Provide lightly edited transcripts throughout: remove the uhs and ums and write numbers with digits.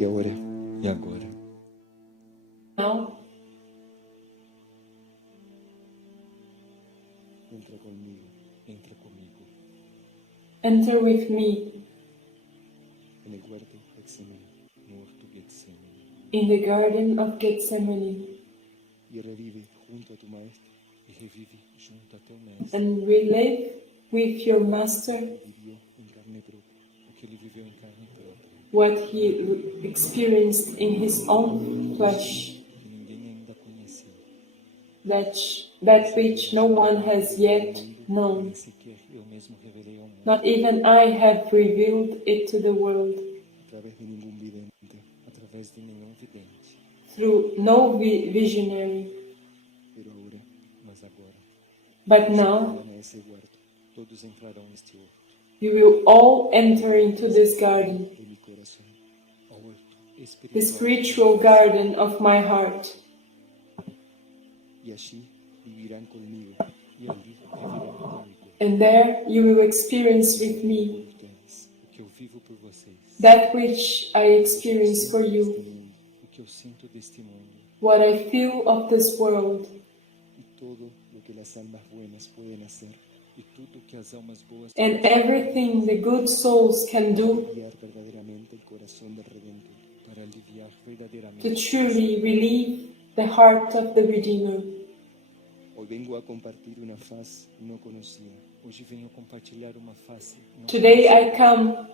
E agora? Now, Entra comigo. enter with me En el huerto Getsemaní. in the Garden of Gethsemane Y revive junto a tu maestro. and relive with your Master Vivió en carne propia. what he experienced in his own flesh, that which no one has yet known. Not even I have revealed it to the world A través de ningún vidente. through no visionary. Pero ahora. But now Van a ese huerto. Todos entrarão neste horto. you will all enter into this garden, De mi corazón. the spiritual garden of my heart. Y allí vivirán conmigo. And there you will experience with me Ustedes. O que eu vivo por vocês. that which I experience for you, O que eu sinto deste mundo. what I feel of this world, Y todo lo que las almas buenas pueden hacer. E tudo que as almas boas and everything the good souls can do aliviar verdaderamente el corazón del Redentor. Para aliviar verdaderamente. to truly relieve the heart of the Redeemer. Hoy vengo a compartir una faz no conocida. Hoje venho compartilhar uma face não Today I come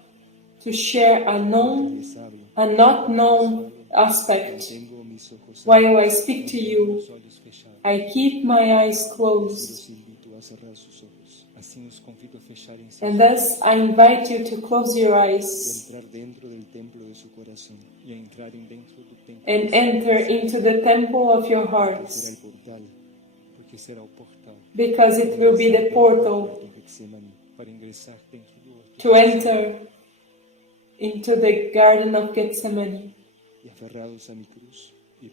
to share a known les hablo. and not known aspect. Tengo mis ojos While I speak to you, os olhos fechados. I keep my eyes closed, Los invito a cerrar sus ojos. Assim os convido a fecharem seus and thus I invite you to close your y eyes entrar dentro del templo de su corazón. Y a entrarem dentro do templo. and enter into the temple of your Será hearts, el portal. Porque será o portal. because it will be the portal Do Getsemaní. Para ingressar dentro do horto. to enter into the Garden of Gethsemane Y aferrados a mi cruz. Y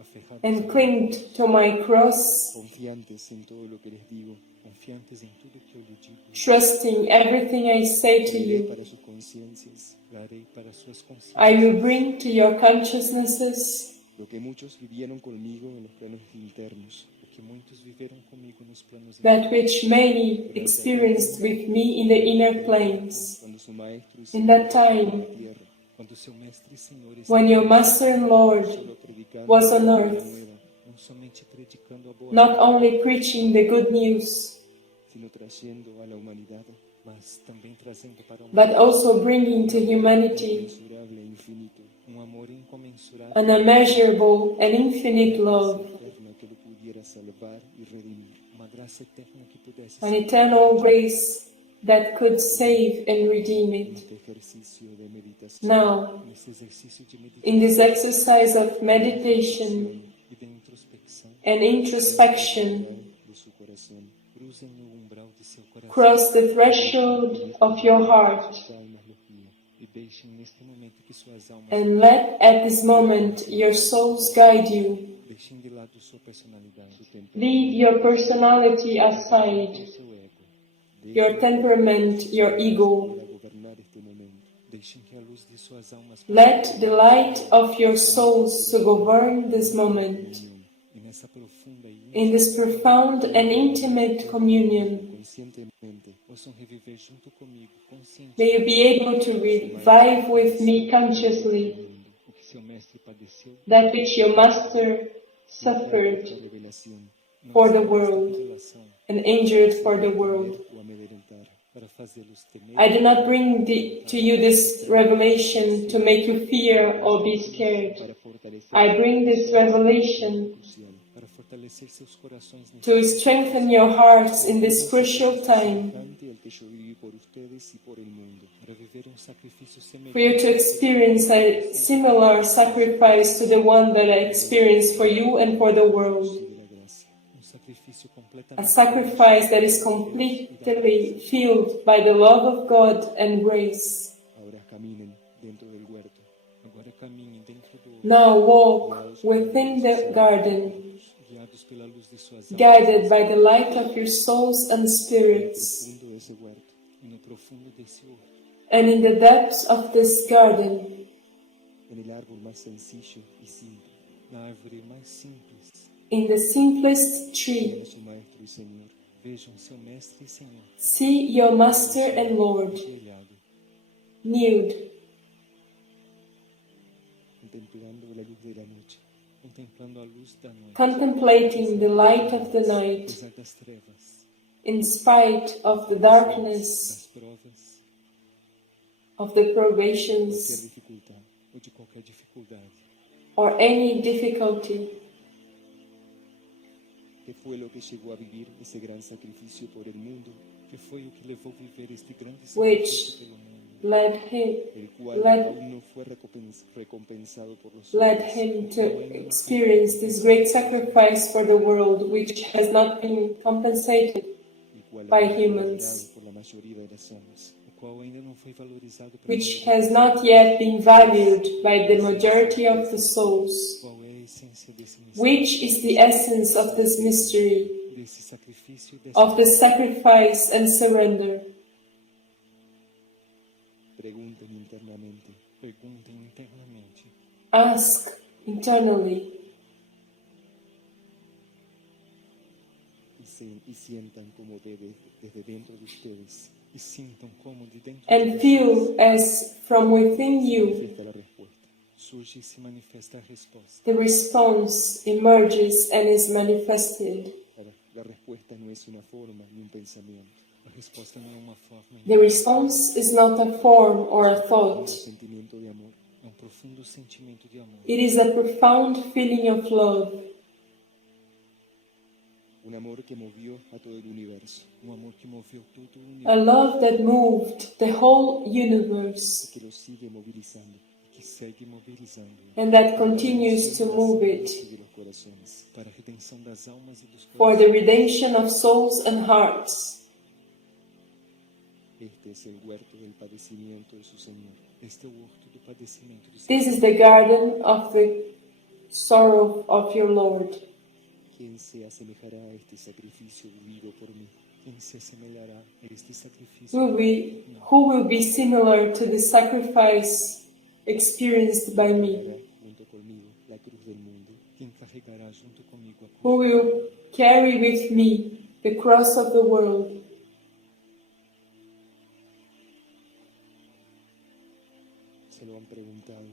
aferrados and cling to my cross, confiantes en todo lo que les digo. Confiantes en tudo que eu lhe digo. trusting everything I say to Iré you. para sus conciencias. Darei para suas consciências. I will bring to your consciousnesses Lo que muchos vivieron conmigo en los planos internos. Lo que muchos vivieron conmigo nos planos that which many experienced with me in the inner planes. Cuando su maestro y In Señor that time, tierra. Cuando seu mestre e Senhor when your Master and Lord solo predicando was on a boa earth, nueva, não somente predicando a boa not only preaching the good news, sino trayendo a la humanidad mas também trazendo para o but also bringing to humanity inmensurable e infinito amor incomensurável an immeasurable and infinite love, eterna que lo pudiera salvar y redimir. Uma graça eterna que pudesse an eternal grace that could save and redeem it. este ejercicio de meditación. Now, Nesse exercício de meditação in this exercise of meditation e de introspecção and introspection, de su corazón, cruzem o umbral de seu coração. cross the threshold of your heart Sua alma lo guia e deixem neste momento que suas almas and let at this moment your souls guide you. deixem de lado sua personalidade, seu tempo, Leave your personality aside, seu ego. your temperament, your ego. Para governar este momento. Deixem que a luz de suas almas Let the light of your souls to govern this moment. e nessa profunda e In this profound and intimate communion, conscientemente possam reviver junto comigo, consciente may you be able to revive with me consciously o que seu mestre padeceu, that which your Master suffered a revelação, não for the esta world revelação and injured for the world. o amedrentar, para fazê-los temer, I do not bring to you this revelation to make you fear or be scared. para fortalecer I bring this revelation crucial, para fortalecer seus corações to strengthen your hearts in this crucial time, ante el que yo viví por ustedes y por el mundo, para viver sacrifício for you to experience a similar sacrifice to the one that I experienced for you and for the world. de la gracia, sacrifício A completamente sacrifice that is completely filled by the love of God and grace. Ahora caminen dentro del huerto. Agora caminhem dentro do horto, Now walk within the garden, guiados pela luz de suas almas, guided by the light of your souls and spirits, profundo desse huerto, e no profundo desse horto, And in the depths of this garden, en el árbol más sencillo y simple, na árvore mais simples, in the simplest tree, vean a su maestro y Señor, vejam seu mestre e Senhor, see your Master and Lord, ajoelhado, nude, contemplando la luz de la noche, contemplando a luz da noite, contemplating the light of the night, apesar das trevas, in spite of the darkness, das provas, of the cualquier probations, dificultad. ou de qualquer dificuldade. or any difficulty. ¿Qué fue lo que llevó a vivir ese gran sacrificio por el mundo, Que foi o que levou a viver este grande Which sacrifício pelo mundo, led him, el cual Led- aún no fue recompensado por los led hombres? him to experience this great sacrifice for the world, which has not been compensated El cual by aún no fue humans, valorado por la mayoría de las almas. o qual ainda não foi valorizado pela which maioria has das not pessoas. yet been valued by the majority of the souls. Qual é a essência desse mistério, Which is the essence of this mystery, desse sacrifício, dessa of the sacrifice and surrender? Pregunten internamente, perguntem internamente, Ask internally y sientan como desde dentro de ustedes e sintam como de dentro and de feel as from within you manifiesta la respuesta. surge e se manifesta a resposta. the response emerges and is manifested. La respuesta no es una forma ni un pensamiento, A resposta não é uma forma, The response is not a form or a es un thought. sentimiento de amor. é um profundo sentimento de amor. It is a profound feeling of love, Un amor que movió a todo el universo Amor que moveu todo o a universo love that moved the whole universe y que lo sigue movilizando e que segue mobilizando and that continues to move it y de los corazones. para a redenção das almas e dos for the corações. redemption of souls and hearts. Este es el huerto del padecimiento de su Señor. Este é o horto do padecimento do This Senhor. is the garden of the sorrow of your Lord. ¿Quién se asemejará a este sacrificio vivido por mí? Quem se assemelhará a este sacrifício? Who will be similar to the sacrifice experienced by me? Cargará junto conmigo la cruz del mundo. Quem carregará junto comigo a Who cruz? will carry with me the cross of the world? Se lo han preguntado.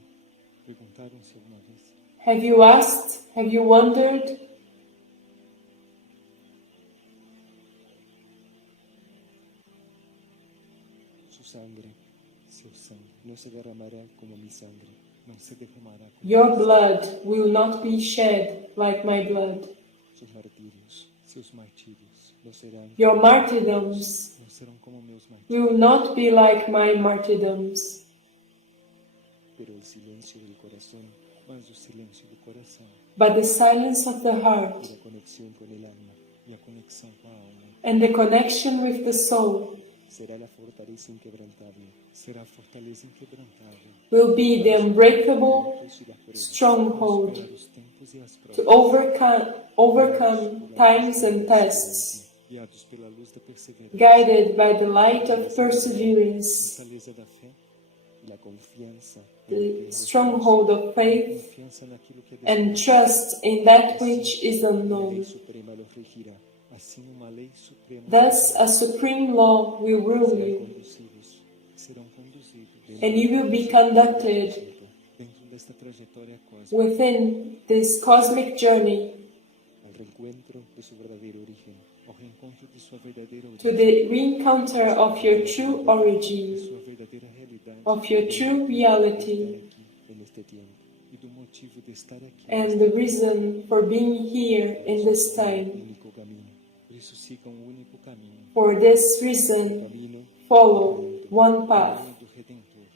Perguntaram-se alguma vez? Have you asked? Have you wondered? Su sangre Seu sangue no se derramará como mi sangre. não se derramará como Your blood will not be shed like my blood. Sus martirios seus martírios. no serán Your martyrdoms Não serão como meus martírios, will not be like my martyrdoms. pero el silencio del corazón mas o silêncio do coração But the silence of the heart y la conexión con el alma e a conexão com a alma and the connection with the soul será la fortaleza inquebrantable. será a fortaleza inquebrantável will be the unbreakable Los y las pruebas stronghold para os tempos e as to provas, overcome times and tests, guiados pela luz da perseverança, guided by the light of perseverance, fortaleza da fé, y la confianza en lo que the es stronghold of faith, confiança naquilo que é and desconhecido. trust in that which is la unknown. ley suprema los regirá. Assim uma lei suprema Thus, a supreme law will rule Serán you, conducidos serão conduzidos and you will be conducted dentro desta trajetória cósmica within this cosmic journey al reencuentro de su verdadero origen. ao reencontro de sua verdadeira to origem, the reencounter of your true de origin, sua verdadeira realidade of your true Estar reality, aquí en este tiempo. e do motivo de estar aqui. and the reason for being here in this time. Único camino. Por isso sigam o único caminho, For this reason, Camino follow one o path, caminho do Redentor,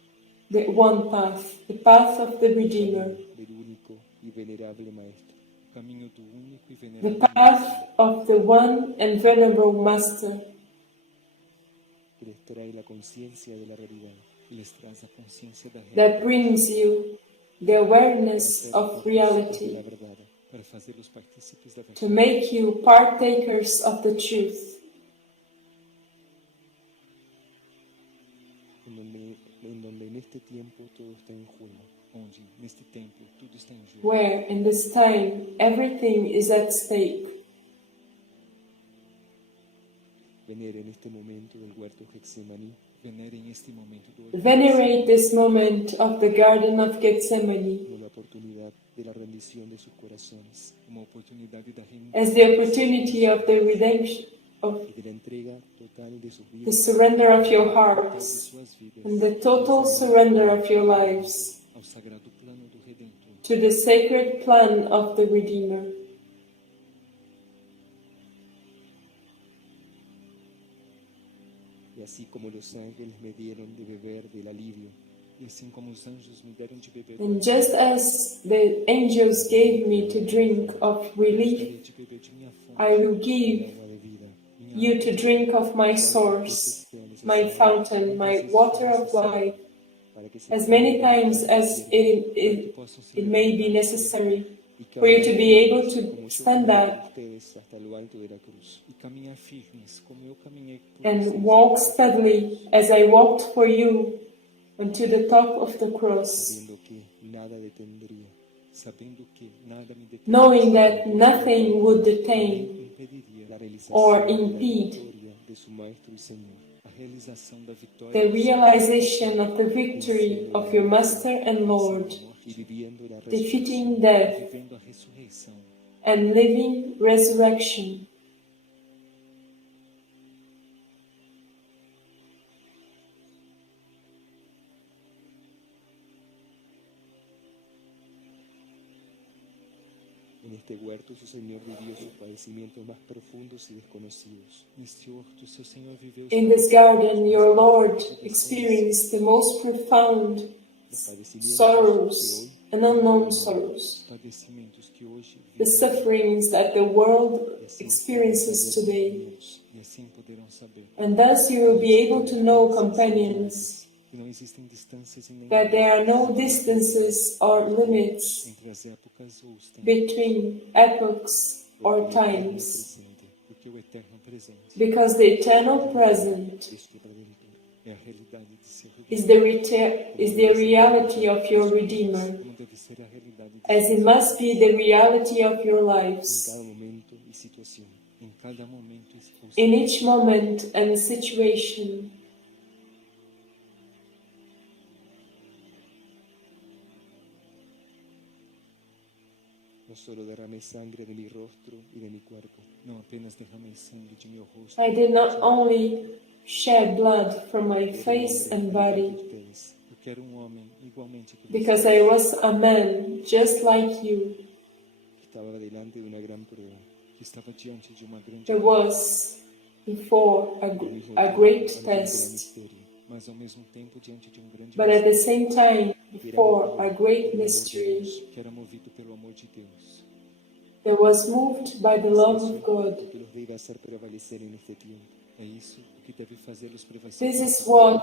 the one path, the path of the Redeemer, del único y venerable Maestro. o caminho do único e the venerável path of the one and venerable Master, Que les trae la conciencia de la realidad. que lhes traz a consciência da that realidade brings you the awareness para of ser partícipes de reality, la verdad. para fazê-los partícipes da to verdade, make you partakers of the truth, en este tiempo todo está en juego. onde, neste tempo, tudo está em jogo. Where in this time everything is at stake. Venere en este momento del huerto Getsemaní Venerem este momento do orgulho, Venerate this moment of the Garden of Gethsemane como la oportunidad de la rendición de sus corazones uma oportunidade da renúncia as the opportunity of the redemption, of y de la entrega total de sus the vidas surrender of your de hearts suas vidas and the total surrender of your lives ao sagrado plano do Redentor. to the sacred plan of the Redeemer. y así como los ángeles me dieron de beber del alivio E assim como os anjos me deram de beber, And just as the angels gave me to drink of relief, darei de beber de minha fonte, I will el give agua de vida, you to drink of my source, my fountain, my water of life, para que se as many times as it may be necessary, for you to be able to stand up ustedes hasta lo alto de la cruz. e caminhar firmes, como eu caminhei por and vocês, walk steadily as I walked for you unto the top of the cross, sabiendo que nada detendría, sabendo que nada me detém, knowing that nothing would detain impediria la realización or de la impede victoria de su Maestro y Señor. a realização da vitória the do Senhor, realization of the victory of your Master and Lord, vencendo a morte, Y viviendo la defeating resurrección. death vivendo a ressurreição and living resurrection. En este huerto su Señor vivió sus padecimientos más profundos y desconocidos. Neste horto, seu Senhor viveu In this garden, your Lord experienced the most profound Los padecimientos sorrows que hoy and unknown sorrows, padecimentos que hoje the vivem, sufferings that the world y así experiences poder today. compañeros. e assim poderão saber And thus you will be able to know, companions, que não existem distâncias em nenhum that there are lugar no distances or limits entre as épocas ou os tempos, between epochs or Porque el eterno times, presente porque o eterno presente because the eternal present es tu Redentor. é a realidade de seu is Redentor, the reality of your Redeemer, como deve ser a realidade de as it must be the reality of your En lives, cada momento y situación. em cada momento e situação. in each moment and situation. No solo derramé sangre de mi rostro y de mi cuerpo, Não apenas derramei sangue de meu rosto, I did not only shed blood from my face and body, ustedes, eu quero um homem igualmente que because I was a man just like you. que estaba delante de una gran prueba, que estava diante de uma grande There prova, was before y al mismo a tiempo great ante un gran test, misterio, mas ao mesmo tempo diante de um grande but at mistério, the same time before a great mystery. que era movido pelo amor de Deus. That was moved by the Es love eso of God. lo que los debe hacer prevalecer en este tiempo. É isso o que deve fazê-los prevalecer. This is what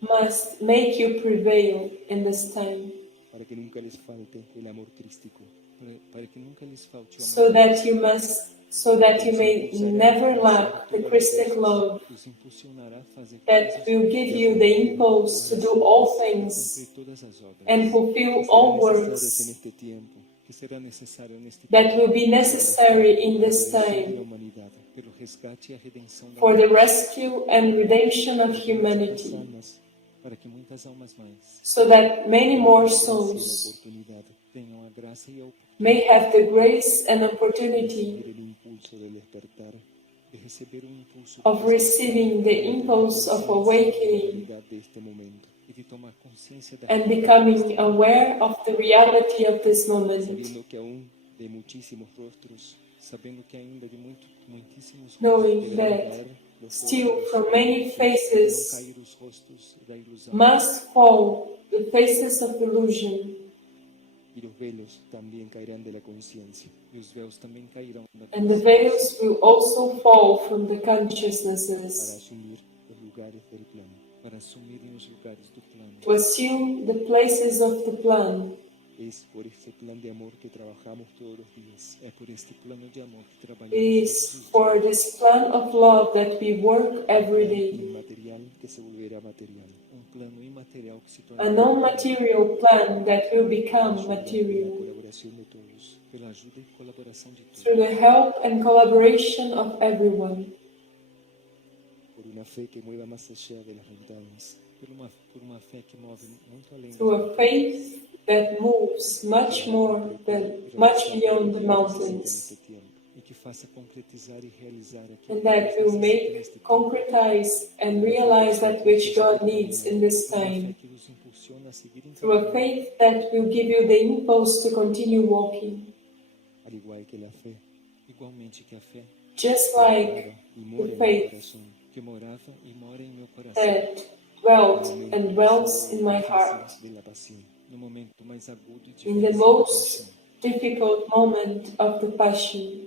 must make you prevail in this time, Para que nunca les falte el amor crístico, para que nunca lhes falte o amor so that you may never lack the Christic love que os impulsionará a fazer that will give you the impulse to do all things cumprir todas as obras and fulfill que all serán necesarios en works este tiempo, que será necessário neste that tempo will be necessary in this para la time humanidad, pelo resgate e a redenção da for the humanidade, rescue and redemption of para que muchas humanity, almas para que muitas almas mais so that many more tengan la gracia y la souls oportunidad tenham a graça e a oportunidade may have the grace and de opportunity recibir el impulso del despertar, de receber um impulso of receiving the impulse of awakening realidad de este momento, e de tomar consciência da and realidade, becoming aware of the reality of this moment, sabiendo que aún de muchísimos rostros sabendo que ainda de muitíssimos knowing deberán that caer los still rostros from many vão faces cair os rostos da ilusão must fall the faces of illusion, y los velos también caerán de la conciencia. e os véus também cairão da and the consciência veils will also fall from the para consciousnesses asumir los lugares del plano. para assumirem os lugares do plano. to assume the places of the plan. Es por este plan de amor que trabajamos todos los días, É por este plano de amor que It trabalhamos todos is os for dias. this plan of love that we work every day, inmaterial que se volverá material. plano imaterial que se a torna non-material plan that will become pela material colaboração de todos. pela ajuda e colaboração de through todos, the help and collaboration of everyone, Por una fe que mueva más allá de las montañas. por uma fé que move muito além through a faith that moves much beyond the mountains, e que faça concretizar e realizar aquilo and que that Deus will necessita make, neste tempo. concretize, and realize that which God needs in this Por uma fé time, que os impulsiona a seguir em through a frente, faith that will give you the impulse to continue walking, Al igual que la fe, igualmente que a fé just que like moraba y mora the en mi faith corazón. que morava e mora em meu coração, that dwelt and dwells in my heart De la pasión. no momento mais agudo e in the difícil da most paixão. difficult moment of the Passion.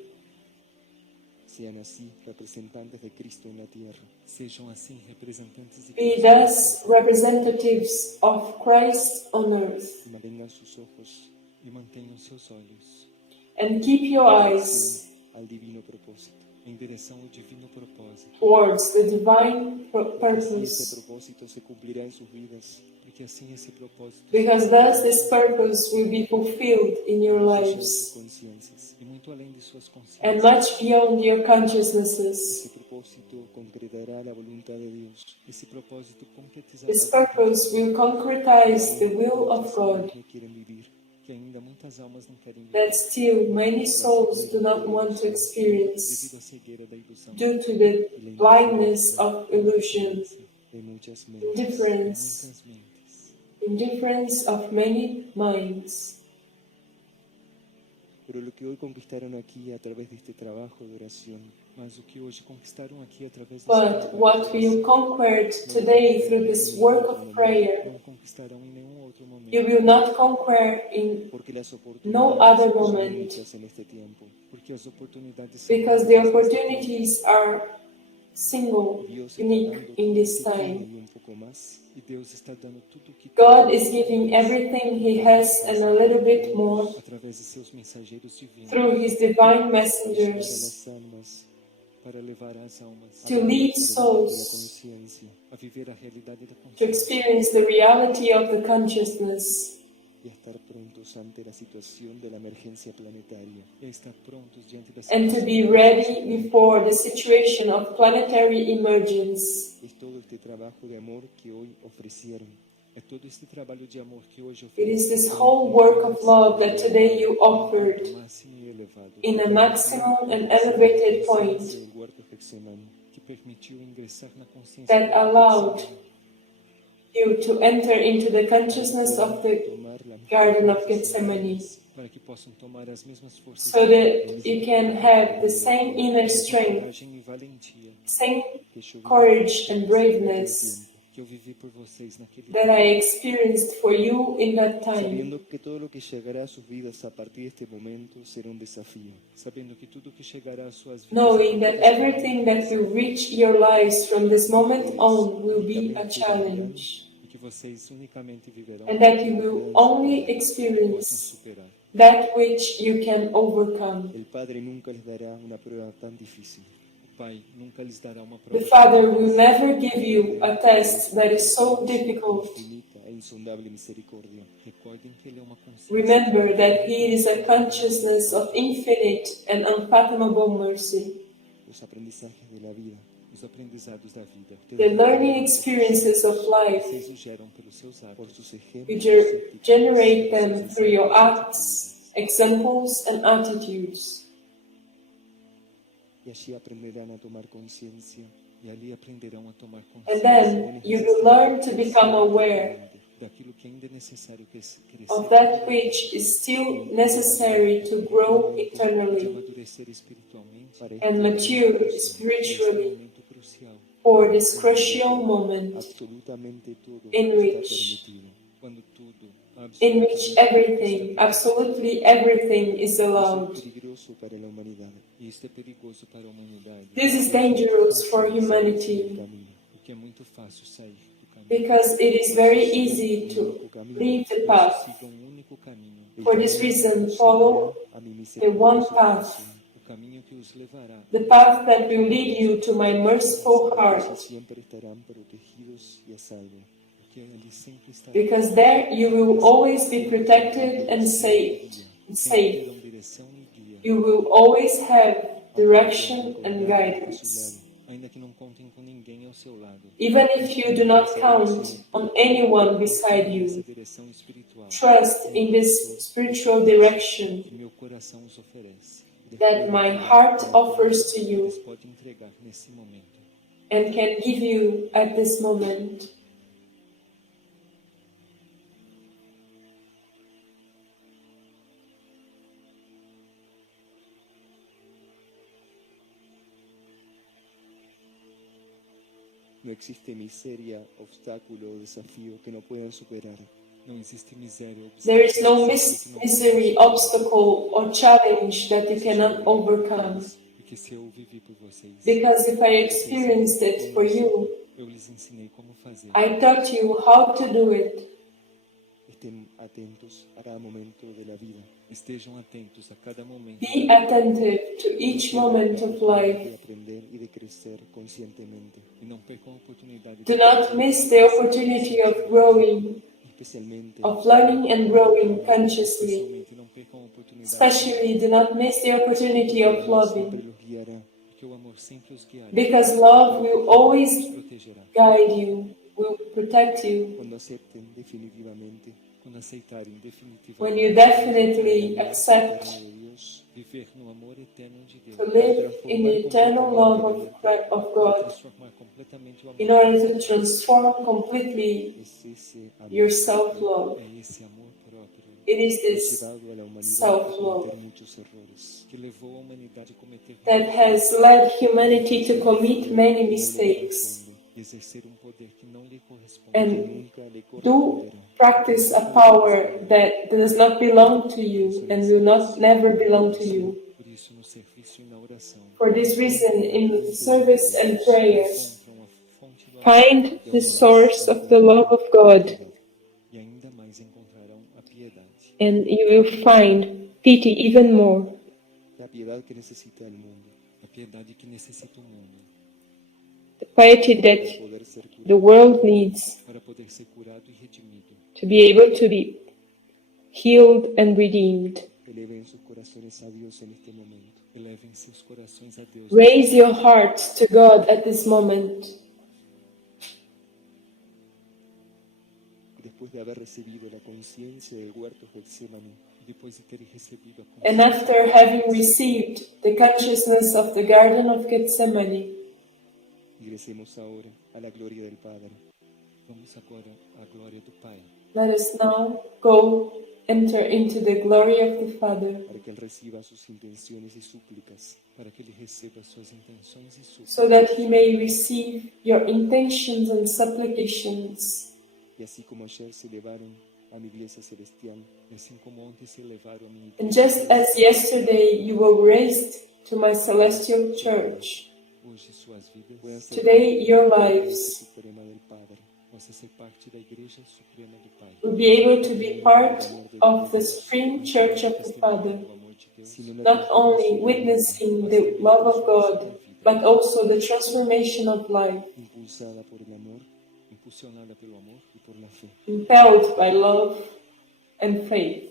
Sean así representantes de Cristo en la tierra. Sejam assim representantes de Be Cristo na thus representatives of Christ on earth, Y mantengan sus ojos terra, e mantenham seus olhos and keep your en eyes dirección al divino propósito. em direção ao divino propósito, towards the divine Porque así ese purpose, propósito se cumplirá en sus vidas. porque assim esse propósito because thus this purpose will be fulfilled in your Más allá de sus lives, conciencias. e muito além de suas and consciências. much beyond your Ese consciousnesses. propósito concretará la voluntad de Dios. Esse propósito concretizará This a vontade purpose will concretize the will of Muchas God almas no quieren vivir que ainda muitas almas não querem that viver still many souls do not want to experience devido à cegueira da ilusão, due to the blindness of illusion, en muchas mentes. em indifference, muitas mentes. indifference of many minds. Pero lo que hoy conquistaron aquí a través de este trabajo de oración Mas o que hoje conquistaram aqui através desse But trabalho what de you oração, conquered today through this work of prayer, não conquistarão em nenhum outro momento, you will not conquer in porque las no oportunidades other son moment, únicas en este tiempo. porque as oportunidades são because the únicas neste tempo. opportunities are single, Y Dios está unique dando in todo this lo que tiene time. y un poco más. E Deus está dando tudo o que God tem is giving everything He has and a little bit more através de seus mensageiros divinos through His divine Para llevar a messengers las almas para levar as almas to lead a la souls conciencia a viver a realidade da to consciência experience the reality of the consciousness y a estar prontos ante la situación de la emergencia planetaria. e a estar prontos diante da and to situação be ready before the situation of planetary emergence. Es todo este trabajo de amor que hoy ofrecieron. É todo este trabalho de amor que hoje It is this oferecemos whole work of love that today you offered máximo e elevado in a maximum and elevated point El huerto de Getsemaní. que permitiu ingressar na consciência that do allowed Getsemane, you to enter into the consciousness of the Tomar la Garden of Gethsemane para que possam tomar as mesmas forças so that you can have the same inner strength, coragem e valentia same que yo vi courage and en aquel braveness tiempo, que eu vivi por vocês naquele that I experienced for you in that time, sabiendo que todo lo que llegará a sus vidas a partir de este momento será un desafío. sabendo que tudo que chegará às suas vidas knowing that everything that will reach your lives from this moment on will be a challenge, e que vocês unicamente viverão and that you will only possam experience superar. that which you can overcome. El Padre nunca les dará una prueba tan difícil. O Pai nunca lhes dará uma The prova Father will never give you a test that is so difficult. Infinita e insondable misericordia. recordem que Ele é uma consciência Remember that He is a consciousness of infinite and unfathomable mercy. Los aprendizajes de la vida. os aprendizados da vida. The learning experiences of life, Vocês os geram pelos seus Por atos, sus ejemplos, you actitudes, generate them sus through your actitudes. acts, examples, and attitudes. Y allí aprenderán a tomar conciencia e ali aprenderão a tomar And consciência then you will learn to become aware daquilo que ainda é necessário crescer, of that which is still necessary to grow de eternally amadurecer espiritualmente para and mature nesse spiritually momento crucial, for this crucial moment absolutamente todo in está which- permitido. quando tudo, in which everything, absolutely everything is Eso allowed. es peligroso para la humanidad. e isto é perigoso para a humanidade, This is dangerous for humanity Camino. porque é muito fácil sair do caminho. because it is very easy to leave the path. Sigam um único caminho, For this reason, follow A mi the one misericordioso path, corazón. o caminho que os levará the path that will lead you to my merciful heart, Entonces siempre estarán protegidos y a salvo. porque ali sempre estará. Because there you will always be protected and safe. Sempre terão direção e guia. You will always have direction and guidance. Ainda que não contem com ninguém ao seu lado. Even if you do not count on anyone beside you, Essa direção espiritual trust in this spiritual direction que meu coração os oferece. that my heart offers to you Eles podem entregar nesse momento. and can give you at this moment. No existe miseria, obstáculo o desafío que no puedan superar. Não existe miséria ou There is no obstáculo misery, obstacle, or challenge that you cannot overcome. porque se eu vivi por vocês, Because if I experienced it for you, eu lhes ensinei como fazer. I taught you how to do it. Estén atentos a cada momento de la vida. Estejam atentos a cada momento. Be attentive to each moment of life. De aprender y de crecer conscientemente. E não percam a oportunidade Do not miss the opportunity of growing, Especialmente, of learning and growing consciously. Especialmente, não percam a oportunidade Especially, do not miss the opportunity of siempre loving, los guiará. porque o amor sempre os guiará, because love will always os protegerá. guide you, will protect you. Cuando acepten definitivamente Quando aceitarem definitivamente When you definitely accept el de Dios, viver no amor eterno de Deus, to live in the eternal love of God, transformar completamente o amor. in order to transform completely es ese amor your self-love. É esse amor próprio It is this llevado a la humanidad a self-love cometer muchos errores. que levou a humanidade a cometer that has led humanity to commit many mistakes e exercer poder que não lhe corresponde. and Nunca le do corresponderá. practice a power that does not belong to you and will not never belong to you. Por isso, no serviço e na oração, For this reason, in service and prayer, encontram a fonte do amor find the source of the love of God, e ainda mais encontrarão a piedade. and you will find pity even more. La piedad que necesita el mundo A piedade que necessita o mundo The piety that para poder ser curado. the world needs para poder ser curado e redimido. to be able to be healed and redeemed. Eleven sus corazones a Dios en este momento. Elevem seus corações a Deus. Raise your hearts to God at this moment. Después de haber recibido la conciencia del huerto Getsemaní, Depois de terem recebido a And consciência, after having received the consciousness of the Garden of Gethsemane, ingresemos ahora a la gloria del Padre. vamos agora à glória do Pai, let us now go enter into the glory of the Father, para que Él reciba sus intenciones y súplicas, para que Ele receba suas intenções e súplicas, so that He may receive your intentions and supplications. y así como ayer se elevaron a mi iglesia celestial, e assim como ontem se elevaram a minha And just as yesterday you were raised to my celestial church, hoje suas vidas puedan ser today your parte de la lives iglesia suprema del Padre, possa ser parte da Igreja Suprema do Pai, will be able to be part of the Supreme Church of the Father, do amor de Deus, sino not only witnessing the love of God, but also the transformation of life, impulsada por el amor impulsionada pelo amor y por la fe. impelled by love and faith.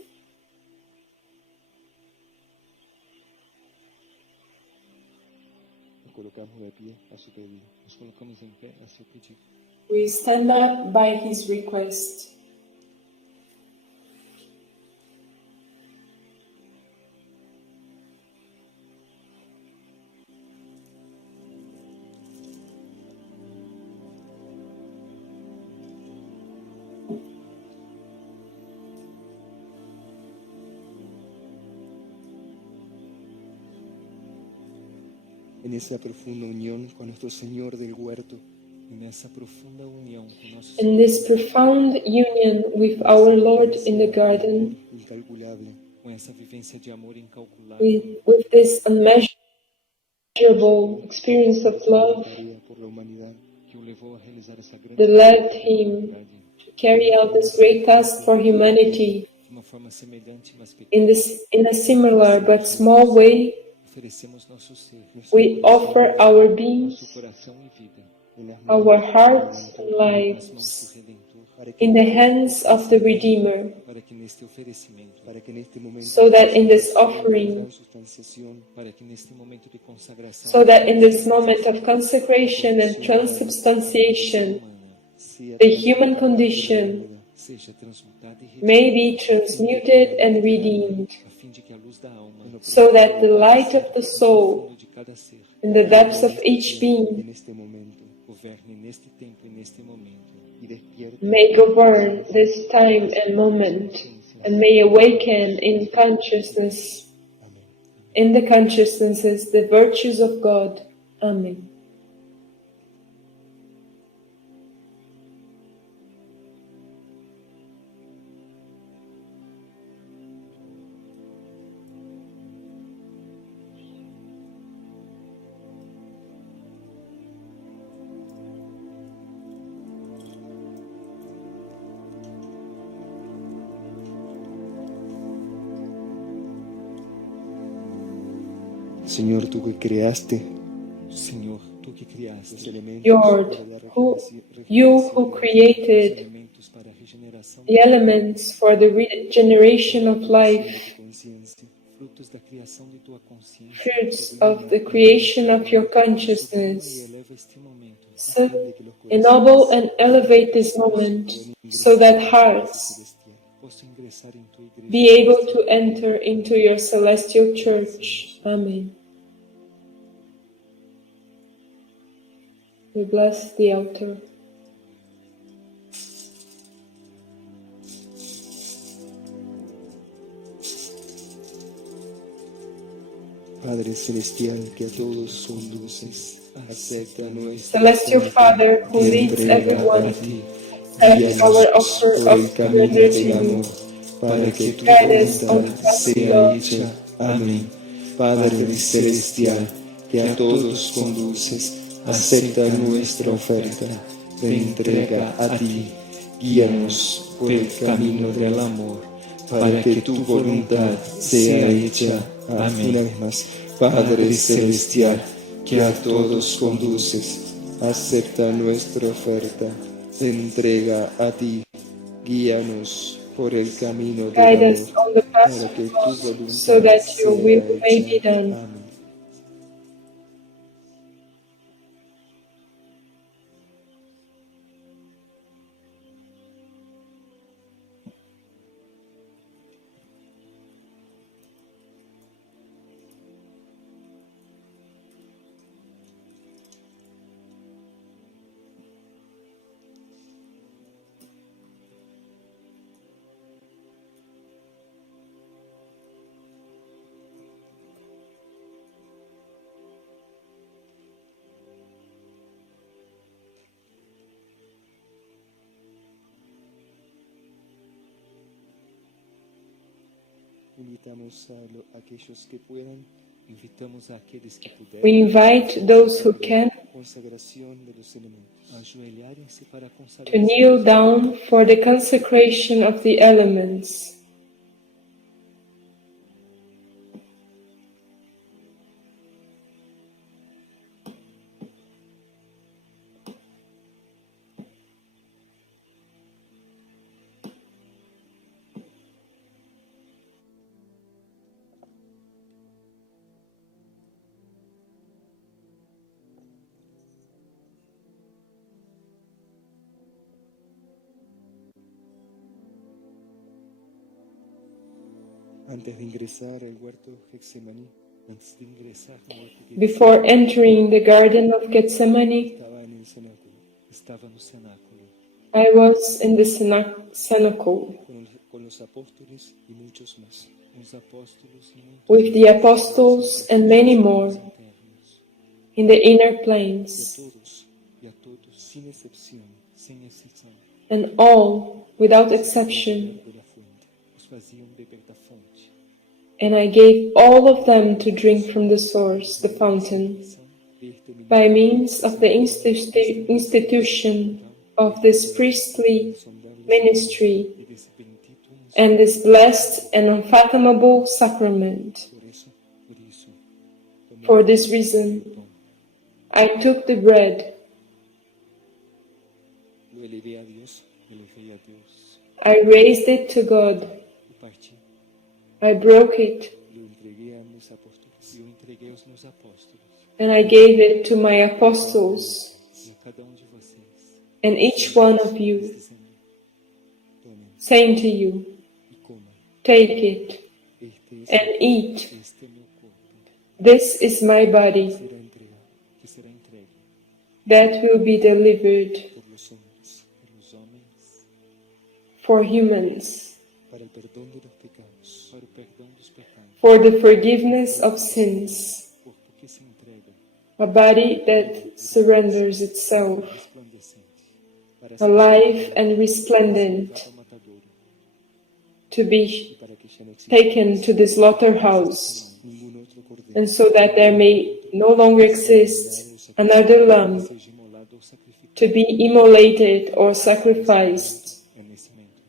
Nos colocamos de pie a su pedido. Nos colocamos em pé a seu pedido. We stand up by His request. En esa profunda unión con nuestro Señor del huerto, E nessa profunda união com nosso In this profound union with our Lord in the garden, incalculable, com essa vivência de amor incalculável, with this unmeasurable experience of love tarea por la humanidad, que o levou a realizar essa grande that led Him verdade, to carry out this great task for humanity de uma forma semelhante, mas pequena, in a similar but small way. oferecemos nosso ser, We offer our beings, nosso coração e vida en las our manos hearts and nas mãos lives do Redentor, a in the hands of the Redeemer, para que neste oferecimento, para que en este momento so that in this offering, transubstanciación, para que neste momento de consagração, so that in this moment of consecration and transubstantiation, sea the human condition seja transmutada e may redimida, be transmuted and redeemed, a fim de que a luz da alma, so that the light of the soul fundo de cada ser, in the depths of each being en este momento governe neste tempo e neste momento, y despierte may govern this time and moment, and may awaken in consciousness, in the consciousnesses, the virtues of God. Amen. Señor, tú que creaste Senhor, tu que criaste los elementos Lord, para la you who os created elementos para a regeneração, the elements for the regeneration of life, conciencia, frutos da criação de tua consciência, fruits of the creation of your e consciousness, eleva este momento, so ennoble and elevate this moment, so that hearts posso ingressar em tua igreja, be able to enter into your celestial church. Amen. We bless the altar. Padre Celestial, que a todos conduces, acepta nuestra Celestial Father, who leads everyone, accept our offer por el of camino surrender to del you. amor, para que tu Guide us on voluntad the path of sea God. hecha. Amén. Padre Celestial, que a todos conduces, acepta nuestra oferta de entrega a ti. Guíanos por el camino del amor, para que tu voluntad sea hecha. Amén. Una vez más, Padre Celestial, que a todos conduces, acepta nuestra oferta de entrega a ti. Guíanos por el camino del Guide amor, us on the path para que of tu God, voluntad so that your sea will may be hecha. done. Amén. Invitamos a aquellos que puedan invitamos aqueles que We puderem invite those who can consagración de los elementos. a ajoelharem-se para a to consagração, kneel down for the consecration of the elements. Antes de ingresar al huerto Getsemaní, antes de ingressar no horto de Before entering the Garden of Gethsemane, estaba en el cenáculo estava no cenáculo, I was in the cenacle con los apóstoles y muchos más. os apóstolos e muitos with the apostles and many more internos, in the inner planes, e a todos, Sin excepción, sem exceção, and all, without exception, de la fuente. os faziam beber da fonte. and I gave all of them to drink from the source, the fountain, by means of the institution of this priestly ministry E desse bendito and this blessed and unfathomable sacrament. por isso, For this reason, I took the bread, Lo elevé a Dios, Elevei a Deus, I raised it to God. o parti I broke it, e o entreguei aos meus apóstolos and I gave it to my apostles e a cada de vocês, and each one of you, dizendo: tomem saying to you, e comam, take it este and eat. é meu corpo, This is my body que será entregue that will be delivered pelos homens, for humans, para el perdón de los pecados, para o perdão dos pecados, for the forgiveness of sins, corpo que se entrega, a body that surrenders itself, resplandecente, para alive and resplendent, levar ao matadouro, to be para que ya no exista taken to the slaughterhouse, ningún otro cordero and so that there may no longer exist another lamb seja imolado ou sacrificado. to be immolated or sacrificed. É nesse momento,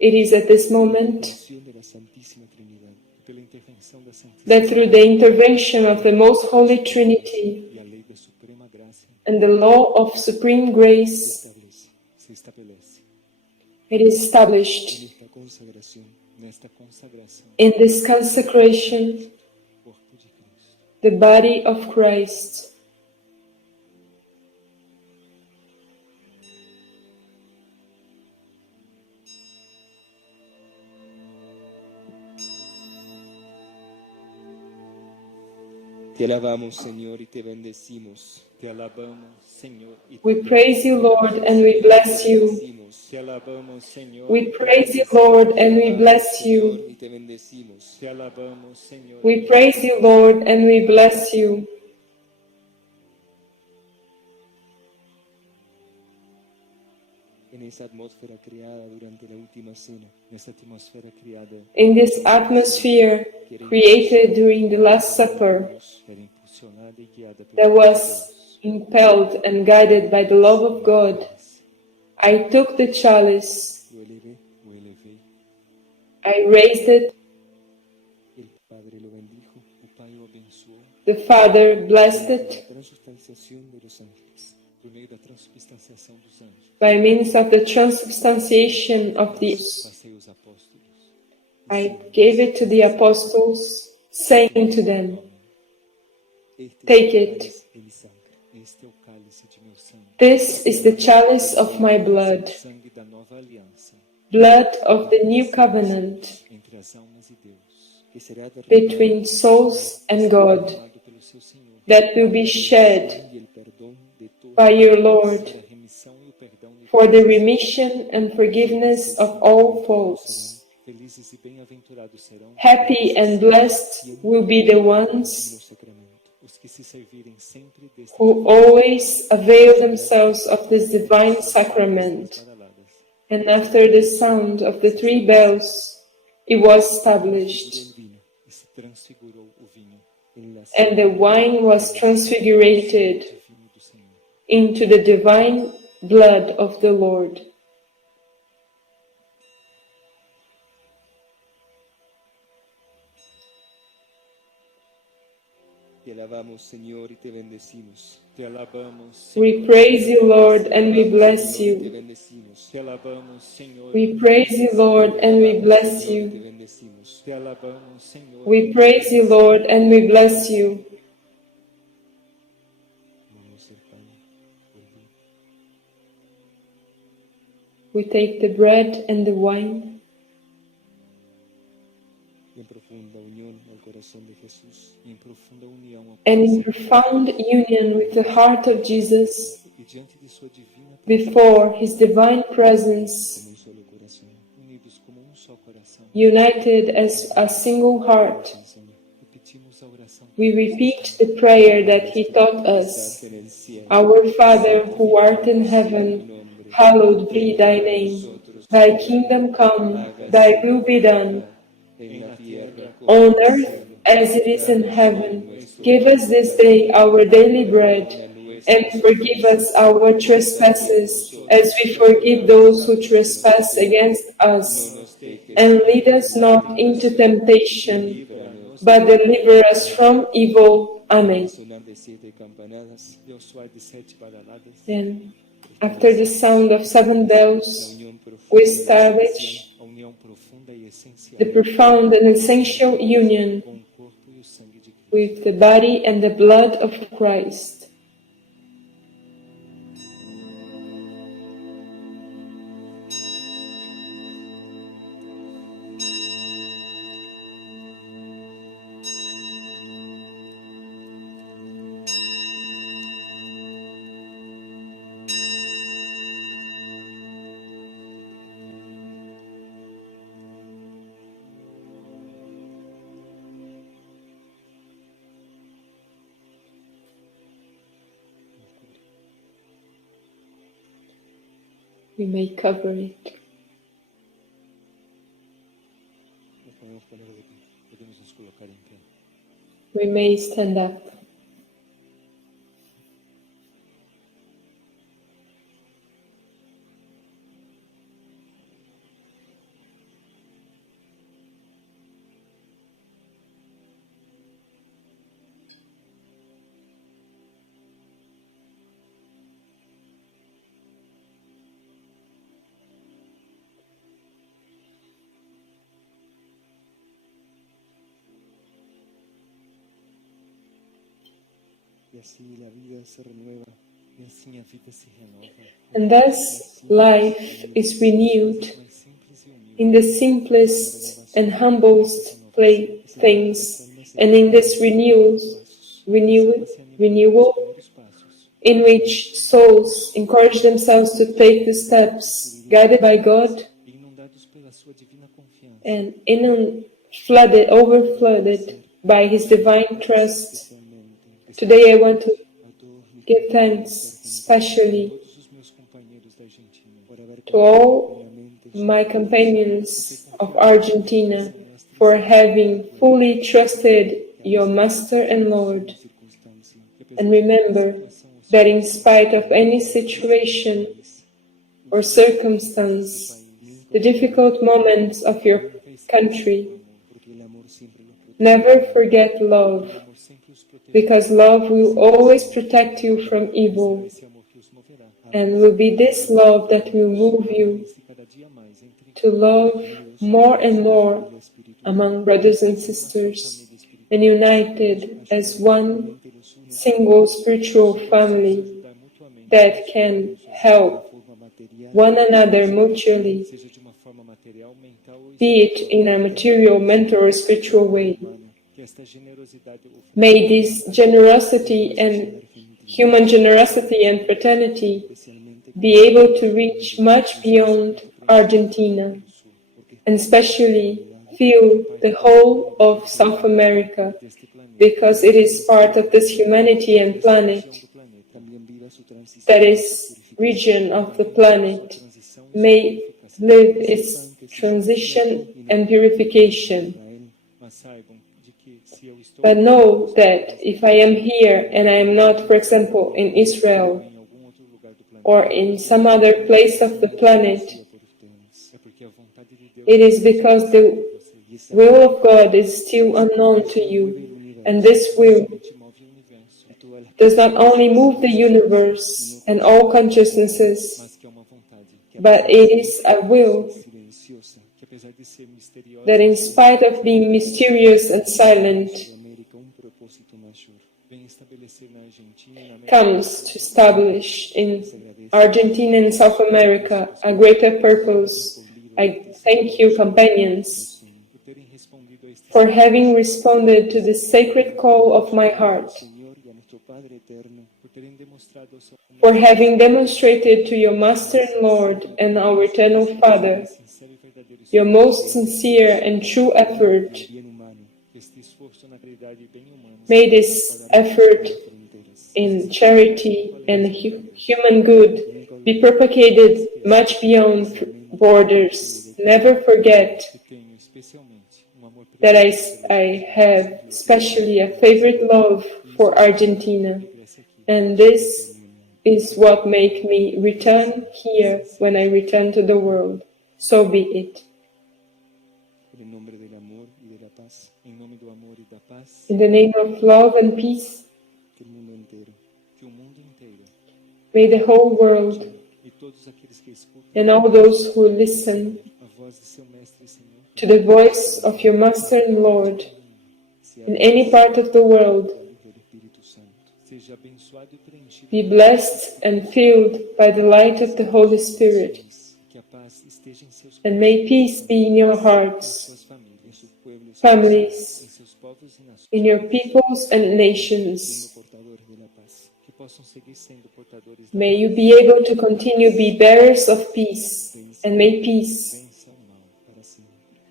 It is at this moment de la Santísima Trinidad, pela intervenção da Santíssima that through the intervention of the Most Holy Trinity e a lei da suprema graça and the law of supreme grace, se estabelece it is established nesta consagração, in this consecration, corpo de Cristo. the body of Christ. Te alabamos, Señor, y te bendecimos. Te alabamos, Senhor, e We praise you, Lord, and we bless you. te alabamos, Senhor. We praise you, Lord, and we bless you. Y te bendecimos. Te alabamos, Senhor. We praise you, Lord, and we bless you. En esa atmósfera creada durante la última cena, Nessa atmosfera criada, In this atmosphere created during the Last Supper, era impulsionada e guiada that pelo was impelled and guided by the love of God, I took the chalice, lo elevei, I raised it, el Padre lo bendijo, o Pai o abençoou the Father blessed la it transubstanciación de los ángeles. por meio da transubstanciação dos anjos. by means of the transubstantiation of the. Passei os apóstolos, I gave it to the apostles, saying to them, Este take es it. de mi sangre. este é o cálice de meu sangue, This is the chalice of my blood, sangue da nova aliança blood of the new covenant entre as almas e Deus, que será derramado between souls and God, tomado pelo seu Senhor, that will be shed y el perdón de todos by your Lord para a remissão e o perdão de for the todos. remission and forgiveness of all faults. Felizes e bem-aventurados serão Happy and blessed will be the ones los sacramentos. os que se servirem sempre deste who always avail themselves of this divine sacrament. badaladas. And after the sound of the three bells, it was established, El vino E se transfigurou o vinho, en la and the wine was transfigurated o vinho do Senhor. into the divine blood of the Lord. Te alabamos, Señor, y te bendecimos. Te alabamos, Senhor. We praise you, Lord, and we bless Te you. bendecimos. Te alabamos, Senhor. We praise you, Lord, and we bless Te you. bendecimos. Te alabamos, Senhor. We praise you, Lord, and we bless you. Tomamos el pan, el vino. We take the bread and the wine, Y en profunda unión al corazón de Jesús, E em profunda união ao and in profound union with the heart of Jesus, e diante de sua divina before his divine presence, como un solo corazón. unidos como só coração. united as a single heart, Señor, Repetimos a oração. we repeat the prayer that he taught us. en el cielo, Our Father, who art in heaven, hallowed be thy name. Thy kingdom come, thy will be done, en la tierra on earth as it is in heaven. Give us this day our daily bread, and forgive us our trespasses, as we forgive those who trespass against us. And lead us not into temptation, but deliver us from evil. Amen. sonar de 7 campanadas. E ao soar de 7 badaladas, Then After the sound of 7 bells, we establish a união profunda e essencial the profound and essential union com o corpo e o sangue de Cristo. with the body and the blood of Christ. We may cover it. Podemos nos colocar em pé. We may stand up. Y así la vida se renueva. E assim a vida se renova. And thus life is renewed Mais simples e humilde. in the simplest and humblest things, and in this renewal Primeiros passos. in which souls encourage themselves to take the steps guided by God Inundados pela sua divina confiança. and overflooded by His divine trust. Today I want to give thanks especially Todos os meus companheiros da Argentina. to all my companions of Argentina for having fully trusted your Master and Lord. And remember that in spite of any situation or circumstance, the difficult moments of your country, never forget love, because love will always protect you from evil, and will be this love that will move you to love more and more among brothers and sisters, and united as one single spiritual family that can help one another mutually, Seja de uma forma material, mental ou be it in a material, mental, or spiritual way. que esta generosidade o May this generosity and human generosity and fraternity be able to reach much beyond Argentina, and especially fill the whole of South America, because it is part of this humanity and planet, that is region of the planet, may live its transition and purification. mas saibam de que se eu estou But know that if I am here and I am not, for example, in Israel em algum outro lugar do planeta, or in some other place of the planet, é porque a vontade de Deus it is because the will of God is still unknown to you, and this will te move o universo, does not only move the universe and all consciousnesses, mas que é uma vontade but it is a will silenciosa que apesar de ser misteriosa, that, in spite of being mysterious and silent, de América propósito mayor. vem estabelecer na Argentina e na América comes to establish in Argentina and South America a greater purpose. I thank you, companions, por terem respondido a este for having responded to the sacred call of my heart, Señor y a nuestro Padre eterno, por terem demonstrado ao seu for having demonstrated to your Master and Lord and our eternal Father sincero e verdadeiro your most sincere and true effort. bien humano, este esforço na caridade e bem humano May this effort fronteras. in charity and human good be propagated much beyond borders. Never forget que tenho especialmente amor that I have especially a favorite love for Argentina, and this is what make me return here when I return to the world. So be it. Por el nombre del amor y de la paz, em nome do amor e da paz, In the name of love and peace, que el mundo entero que o mundo inteiro May the whole world e todos aqueles que escutam and all those who listen a voz de seu Mestre e Senhor to the voice of your Master and Lord in any part of the world do Espírito Santo seja abençoado e preenchido be blessed and filled by the light of the Holy Spirit, que a paz esteja em seus and may peace be in your hearts, suas famílias, em seus pueblos, em families, seus povos e nações, in your peoples and sendo nations. portadores da paz, que possam seguir sendo portadores da May you be able to continue be bearers of peace, and may peace vença o mal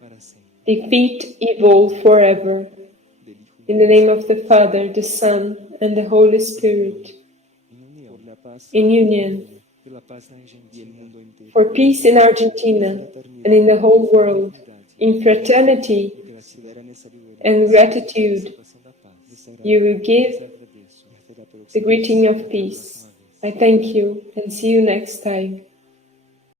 para sempre. defeat evil forever. In the name of the Father, the Son, and the Holy Spirit, Em união, por la paz, in union, pela paz na Argentina e el mundo inteiro, for peace in Argentina and in the whole world, in fraternity soberana e sabedoria, and gratitude, participação da paz. you will give Agradeço. the greeting of peace. I thank you and see you next time.